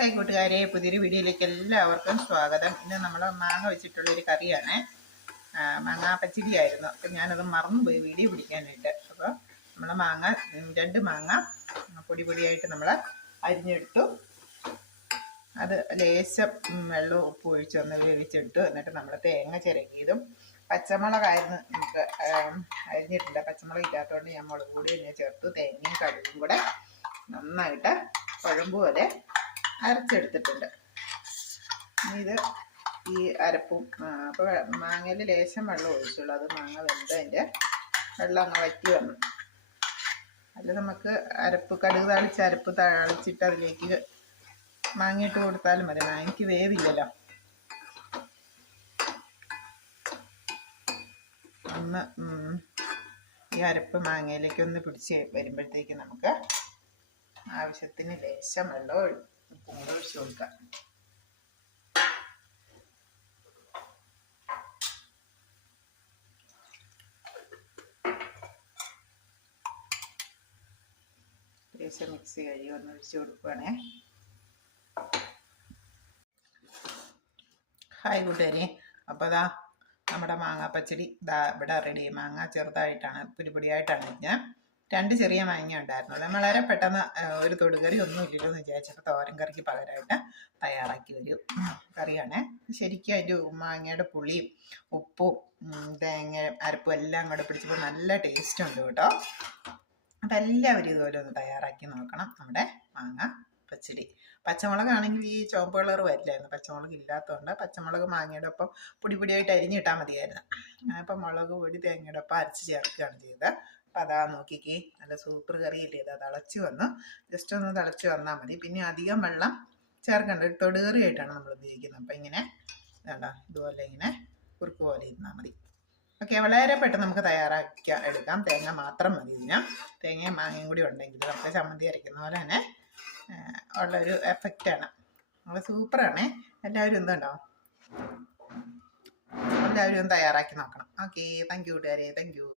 Hi കൂട്ടുകാരെ, പുതിയൊരു വീഡിയോയിലേക്ക് എല്ലാവർക്കും സ്വാഗതം. ഇന്ന് നമ്മൾ മാങ്ങ വെച്ചിട്ടുള്ളൊരു കറിയാണ്. മാങ്ങ പച്ചടിയായിരുന്നു. അപ്പം ഞാനത് മറന്നുപോയി വീഡിയോ പിടിക്കാനായിട്ട്. അപ്പോൾ നമ്മൾ രണ്ട് മാങ്ങ പൊടിയായിട്ട് നമ്മൾ അരിഞ്ഞെടുത്തു. അത് ലേശം വെള്ളം ഉപ്പ് ഒഴിച്ചൊന്ന് വേവിച്ചെടുത്തു. എന്നിട്ട് നമ്മൾ തേങ്ങ ചിരകിയതും പച്ചമുളകായിരുന്നു നമുക്ക് അരിഞ്ഞിട്ടില്ല. പച്ചമുളക് ഇല്ലാത്തതുകൊണ്ട് ഞാൻ മുളക് പൊടി തന്നെ ചേർത്തു. തേങ്ങയും കടുകും കൂടെ നന്നായിട്ട് കുഴമ്പ് പോലെ അരച്ചെടുത്തിട്ടുണ്ട്. ഇത് ഈ അരപ്പും അപ്പോൾ മാങ്ങയിൽ ലേശം വെള്ളം ഒഴിച്ചുള്ളൂ. അത് മാങ്ങ വെന്തതിൻ്റെ വെള്ളം അങ്ങ് വറ്റി വന്നു. അതിൽ നമുക്ക് കടുക് താളിച്ച് അരപ്പ് താളിച്ചിട്ട് അതിലേക്ക് മാങ്ങയിട്ട് കൊടുത്താലും മതി. മാങ്ങയ്ക്ക് വേവില്ലല്ലോ. ഒന്ന് ഈ അരപ്പ് മാങ്ങയിലേക്ക് ഒന്ന് പിടിച്ച് വരുമ്പോഴത്തേക്ക് നമുക്ക് ആവശ്യത്തിന് ലേശം വെള്ളം ഉപ്പും കൂടെ ഒഴിച്ച് കൊടുക്കാം. ലേശം മിക്സി കഴിയും ഒന്ന് ഒഴിച്ച് കൊടുക്കുകയാണേ. ഹായ് കൂട്ടുകാരെ, അപ്പോൾ അതാ നമ്മുടെ മാങ്ങ പച്ചടി ഇവിടെ റെഡി. മാങ്ങ ചെറുതായിട്ടാണ് പൊടിയായിട്ടാണ് ഞാൻ 2 ചെറിയ മാങ്ങ ഉണ്ടായിരുന്നു. അത് വളരെ പെട്ടെന്ന് ഒരു തൊടുകറി ഒന്നും ഇല്ലല്ലോ എന്ന് വിചാരിച്ചപ്പോൾ തോരൻ കറിക്ക് പകരമായിട്ട് തയ്യാറാക്കി ഒരു കറിയാണ്. ശരിക്കും അതിൻ്റെ മാങ്ങയുടെ പുളിയും ഉപ്പും തേങ്ങ അരപ്പും എല്ലാം കൂടെ പിടിച്ചപ്പോൾ നല്ല ടേസ്റ്റ് ഉണ്ട് കേട്ടോ. അപ്പം എല്ലാവരും ഇതുപോലെ ഒന്ന് തയ്യാറാക്കി നോക്കണം നമ്മുടെ മാങ്ങ പച്ചടി. പച്ചമുളകാണെങ്കിൽ ഈ ചുവപ്പ് കളർ വരില്ലായിരുന്നു. പച്ചമുളക് ഇല്ലാത്തതുകൊണ്ട് പച്ചമുളക് മാങ്ങയുടെ ഒപ്പം പൊടിയായിട്ട് അരിഞ്ഞിട്ടാൽ മതിയായിരുന്നു. അപ്പം മുളക് പൊടി തേങ്ങയുടെ ഒപ്പം അരച്ച് ചേർക്കുകയാണ് ചെയ്തത്. അപ്പം അതാ നോക്കിക്കേ, നല്ല സൂപ്പർ കറിയില്ലേ. ഇതാ തിളച്ച് വന്ന് ജസ്റ്റ് ഒന്ന് തിളച്ച് വന്നാൽ മതി. പിന്നെ അധികം വെള്ളം ചേർക്കേണ്ട, ഒരു തൊടുകറിയായിട്ടാണ് നമ്മൾ ഉപയോഗിക്കുന്നത്. അപ്പം ഇങ്ങനെ വേണ്ട ഇതുപോലെ ഇങ്ങനെ കുറുക്ക് പോലെ ഇരുന്നാൽ മതി. ഓക്കെ, വളരെ പെട്ടെന്ന് നമുക്ക് എടുക്കാം. തേങ്ങ മാത്രം മതി ഇതിന്. തേങ്ങയും മാങ്ങയും കൂടി ഉണ്ടെങ്കിൽ നമുക്ക് ചമ്മന്തി അരയ്ക്കുന്ന പോലെ തന്നെ ഉള്ളൊരു എഫക്റ്റാണ്. നമ്മൾ സൂപ്പറാണേ. എല്ലാവരും എന്തുണ്ടോ, എല്ലാവരും ഒന്ന് തയ്യാറാക്കി നോക്കണം. ഓക്കെ, താങ്ക് യു കൂട്ടുകാരെ, താങ്ക് യു.